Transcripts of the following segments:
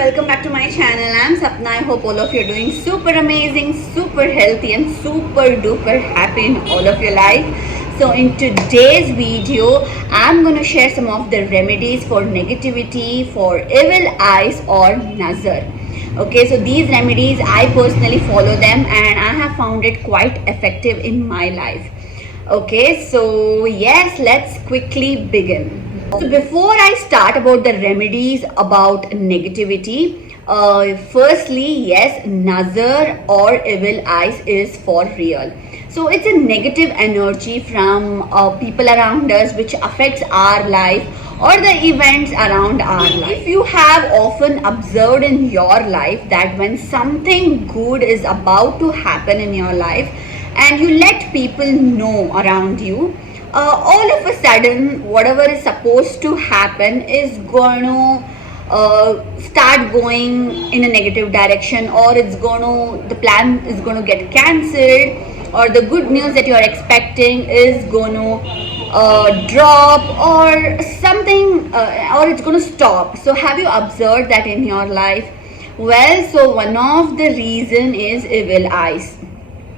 welcome back to my channel. I'm Sapna. I hope all of you are doing super amazing, super healthy and super duper happy in all of your life. So in today's video, I'm going to share some of the remedies for negativity, for evil eyes or nazar. Okay, so these remedies, I personally follow them and I have found it quite effective in my life. Okay, so yes, let's quickly begin. So before I start about the remedies about negativity, firstly, yes, nazar or evil eyes is for real. So it's a negative energy from people around us which affects our life or the events around our life. If you have often observed in your life that when something good is about to happen in your life and you let people know around you, all of a sudden whatever is supposed to happen is going to start going in a negative direction, or the plan is going to get cancelled, or the good news that you are expecting is going to drop, or something, or it's going to stop. So have you observed that in your life? Well, so one of the reason is evil eyes.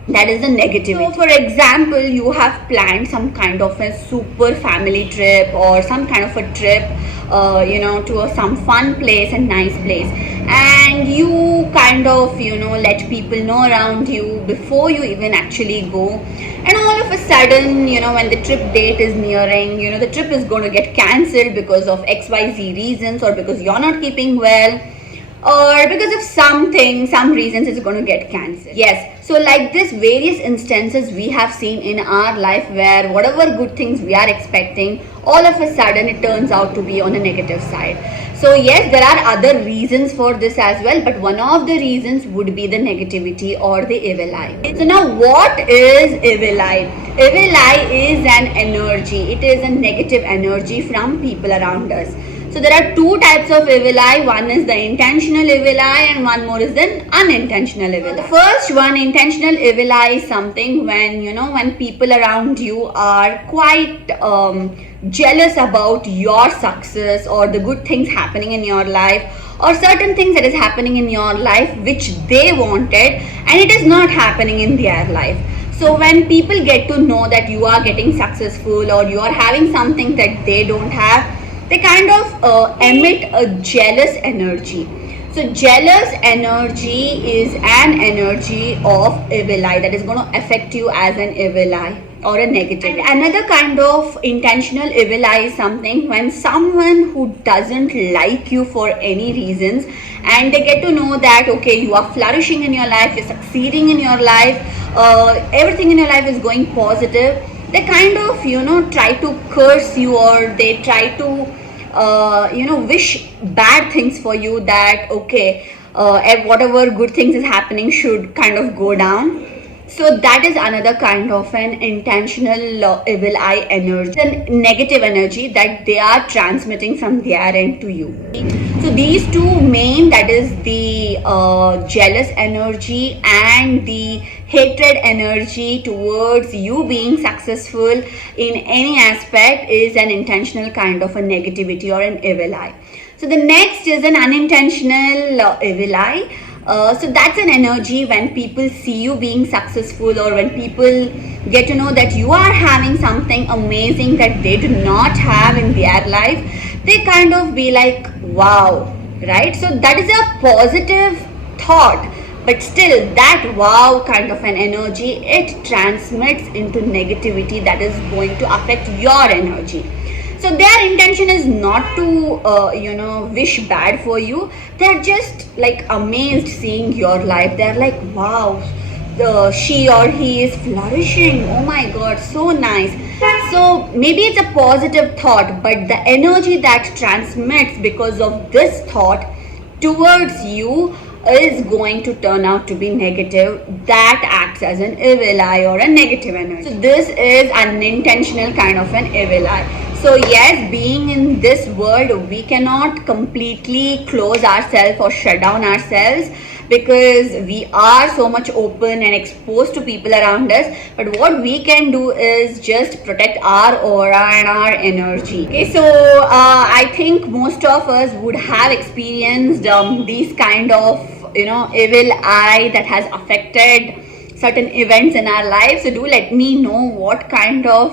That is the negativity. So for example, you have planned some kind of a super family trip or some kind of a trip to some fun place and nice place, and you kind of let people know around you before you even actually go, and all of a sudden when the trip date is nearing, the trip is going to get cancelled because of XYZ reasons, or because you're not keeping well, or because of some reasons it's going to get cancelled. Yes, so like this various instances we have seen in our life where whatever good things we are expecting, all of a sudden it turns out to be on a negative side. So yes, there are other reasons for this as well, but one of the reasons would be the negativity or the evil eye. So now what is evil eye? Evil eye is an energy. It is a negative energy from people around us. So there are two types of evil eye. One is the intentional evil eye and one more is the unintentional evil eye. The first one, intentional evil eye, is something when people around you are quite jealous about your success or the good things happening in your life, or certain things that is happening in your life which they wanted and it is not happening in their life. So when people get to know that you are getting successful or you are having something that they don't have, they kind of emit a jealous energy. So jealous energy is an energy of evil eye that is going to affect you as an evil eye or a negative. And another kind of intentional evil eye is something when someone who doesn't like you for any reasons, and they get to know that okay, you are flourishing in your life, you're succeeding in your life, everything in your life is going positive, they kind of try to curse you, or they try to wish bad things for you, that okay, whatever good things is happening should kind of go down. So that is another kind of an intentional evil eye energy, a negative energy that they are transmitting from their end to you. So these two main, that is the jealous energy and the hatred energy towards you being successful in any aspect, is an intentional kind of a negativity or an evil eye. So the next is an unintentional evil eye. So that's an energy when people see you being successful, or when people get to know that you are having something amazing that they do not have in their life, they kind of be like, wow, right? So that is a positive thought, but still that wow kind of an energy, it transmits into negativity that is going to affect your energy. So their intention is not to wish bad for you. They're just like amazed seeing your life. They're like, wow, she or he is flourishing, oh my god, so nice. So maybe it's a positive thought, but the energy that transmits because of this thought towards you is going to turn out to be negative. That acts as an evil eye or a negative energy. So this is an unintentional kind of an evil eye. So yes, being in this world, we cannot completely close ourselves or shut down ourselves, because we are so much open and exposed to people around us. But what we can do is just protect our aura and our energy. Okay, so I think most of us would have experienced these kind of evil eye that has affected certain events in our lives. So do let me know what kind of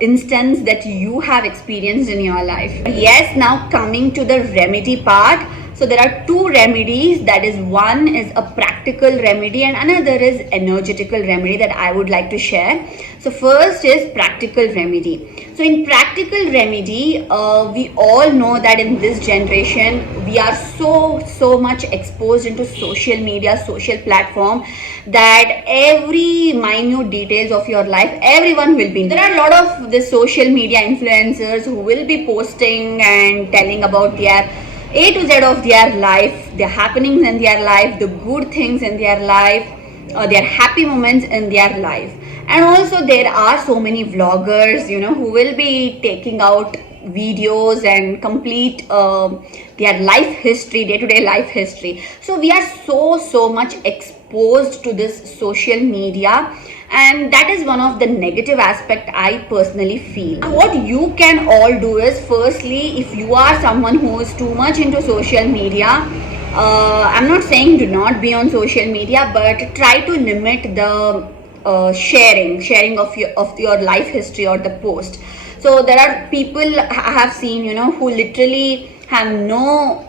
instance that you have experienced in your life. Yes, now coming to the remedy part. So there are two remedies, that is, one is a practical remedy and another is energetical remedy that I would like to share. So first is practical remedy. So in practical remedy, we all know that in this generation we are so much exposed into social media, social platform, that every minute details of your life everyone will be. There are a lot of the social media influencers who will be posting and telling about their A to Z of their life, their happenings in their life, the good things in their life, their happy moments in their life. And also there are so many vloggers, who will be taking out videos and complete their life history, day-to-day life history. So we are so much exposed to this social media, and that is one of the negative aspect I personally feel. What you can all do is, firstly, if you are someone who is too much into social media, I'm not saying do not be on social media, but try to limit the sharing of your life history or the post. So there are people I have seen, who literally have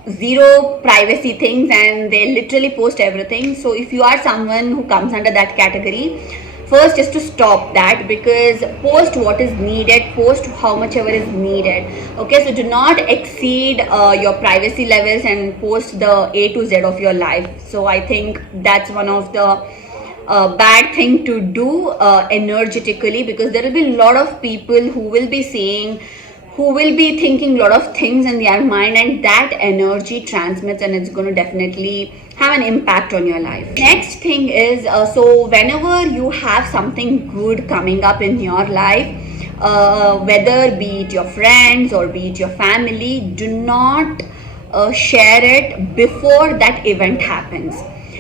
zero privacy things, and they literally post everything. So if you are someone who comes under that category, first is to stop that, because post what is needed, post how much ever is needed. Okay, so do not exceed your privacy levels and post the A to Z of your life. So I think that's one of the bad thing to do energetically, because there will be a lot of people who will be saying, who will be thinking a lot of things in their mind, and that energy transmits and it's going to definitely have an impact on your life. Next thing is, so whenever you have something good coming up in your life, whether be it your friends or be it your family, do not share it before that event happens.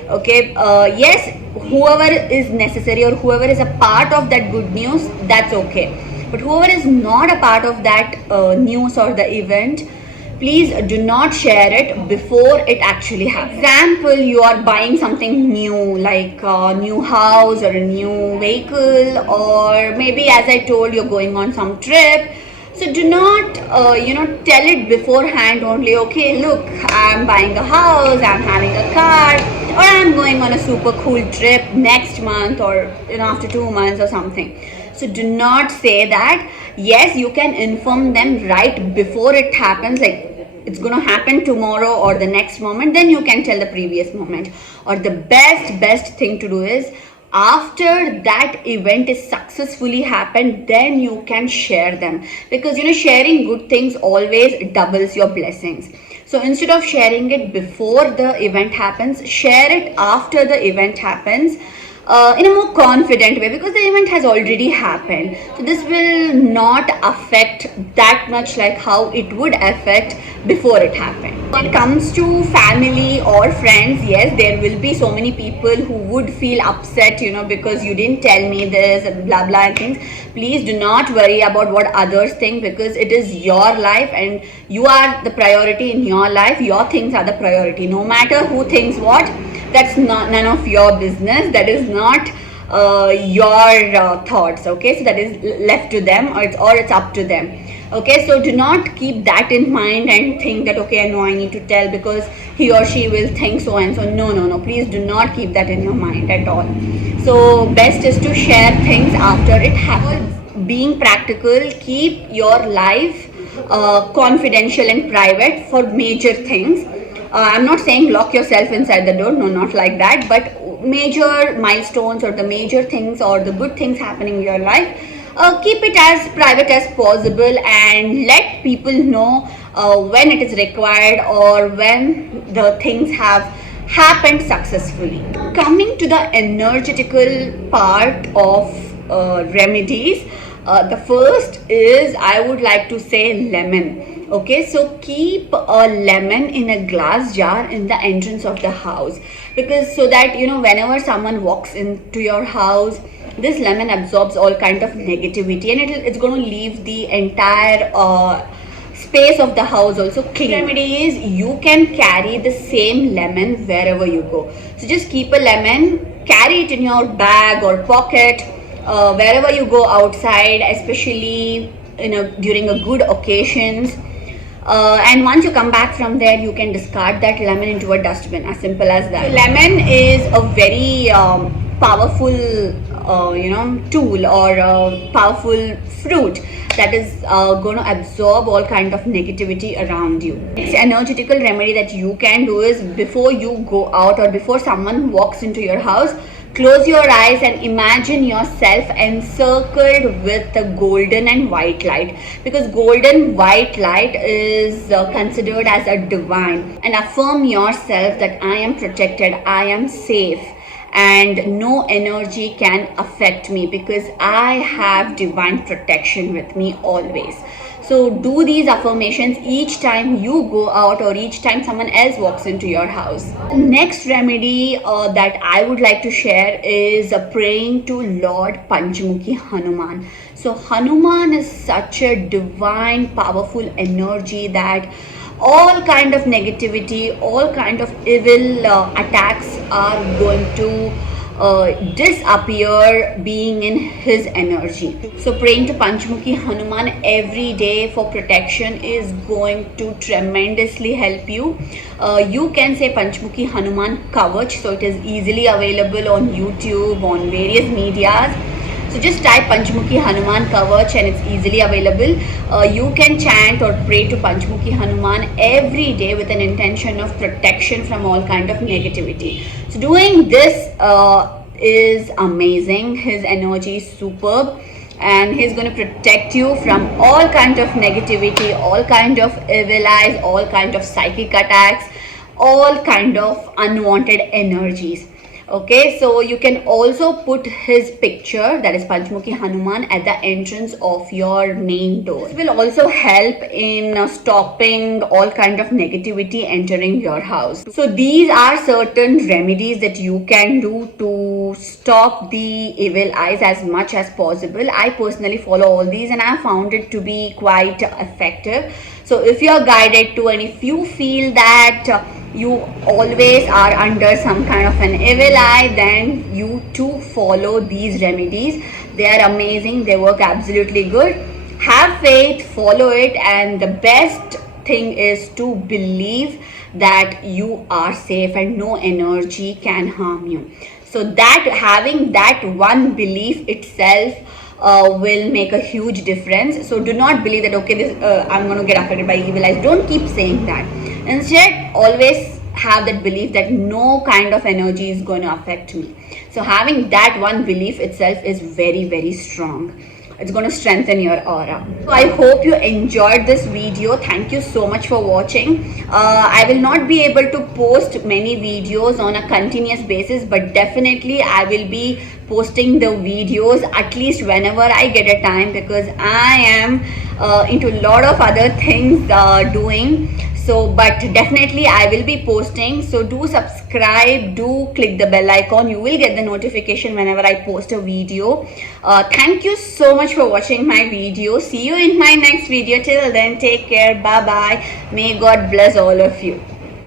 Okay, yes, whoever is necessary or whoever is a part of that good news, that's okay. But whoever is not a part of that news or the event, please do not share it before it actually happens. Example, you are buying something new, like a new house or a new vehicle, or maybe, as I told, you're going on some trip. So do not tell it beforehand only. Okay, look, I'm buying a house, I'm having a car, or I'm going on a super cool trip next month, or after 2 months or something. So do not say that. Yes, you can inform them right before it happens, like it's going to happen tomorrow or the next moment, then you can tell the previous moment. Or the best thing to do is, after that event is successfully happened, then you can share them, because sharing good things always doubles your blessings. So instead of sharing it before the event happens, share it after the event happens, in a more confident way, because the event has already happened. So this will not affect that much like how it would affect before it happened. When it comes to family or friends, yes, there will be so many people who would feel upset, because you didn't tell me this and blah blah and things. Please do not worry about what others think, because it is your life and you are the priority in your life. Your things are the priority. No matter who thinks what, that's none of your business. That is not your thoughts. Okay, so that is left to them, or it's up to them. Okay, so do not keep that in mind and think that, okay, I know I need to tell because he or she will think so and so. No, please do not keep that in your mind at all. So best is to share things after it happens. Being practical, keep your life confidential and private for major things. I'm not saying lock yourself inside the door, no, not like that, but major milestones or the major things or the good things happening in your life, keep it as private as possible, and let people know when it is required or when the things have happened successfully. Coming to the energetical part of remedies, the first is, I would like to say, lemon. Okay, so keep a lemon in a glass jar in the entrance of the house, because so that whenever someone walks into your house, this lemon absorbs all kind of negativity, and it's going to leave the entire space of the house also clean. Remedy is you can carry the same lemon wherever you go. So just keep a lemon, carry it in your bag or pocket wherever you go outside, especially during a good occasions. And once you come back from there, you can discard that lemon into a dustbin, as simple as that. So lemon is a very powerful tool or powerful fruit that is going to absorb all kind of negativity around you. Next energetical remedy that you can do is, before you go out or before someone walks into your house, close your eyes and imagine yourself encircled with the golden and white light, because golden white light is considered as a divine. And affirm yourself that I am protected, I am safe, and no energy can affect me because I have divine protection with me always. So do these affirmations each time you go out or each time someone else walks into your house. The next remedy that I would like to share is praying to Lord Panchmukhi Hanuman. So Hanuman is such a divine, powerful energy that all kind of negativity, all kind of evil attacks are going to disappear being in his energy. So praying to Panchmukhi Hanuman every day for protection is going to tremendously help you. You can say Panchmukhi Hanuman Kavach, so it is easily available on YouTube, on various medias. So just type Panchmukhi Hanuman Kavach and it's easily available. You can chant or pray to Panchmukhi Hanuman every day with an intention of protection from all kind of negativity. So doing this is amazing. His energy is superb and he's going to protect you from all kind of negativity, all kind of evil eyes, all kind of psychic attacks, all kind of unwanted energies. Okay, so you can also put his picture, that is Panchmukhi Hanuman, at the entrance of your main door. This will also help in stopping all kind of negativity entering your house. So these are certain remedies that you can do to stop the evil eyes as much as possible. I personally follow all these and I found it to be quite effective. So if you are guided to, and if you feel that you always are under some kind of an evil eye, then you too follow these remedies. They are amazing, they work absolutely good. Have faith, follow it, and the best thing is to believe that you are safe and no energy can harm you. So that having that one belief itself will make a huge difference. So do not believe that I'm going to get affected by evil eyes. Don't keep saying that. Instead, always have that belief that no kind of energy is going to affect me. So having that one belief itself is very, very strong. It's going to strengthen your aura. So I hope you enjoyed this video. Thank you so much for watching. I will not be able to post many videos on a continuous basis, but definitely I will be posting the videos at least whenever I get a time, because I am into a lot of other things doing. So but definitely I will be posting. So do subscribe, do click the bell icon. You will get the notification whenever I post a video. Thank you so much for watching my video. See you in my next video. Till then, take care. Bye bye. May God bless all of you.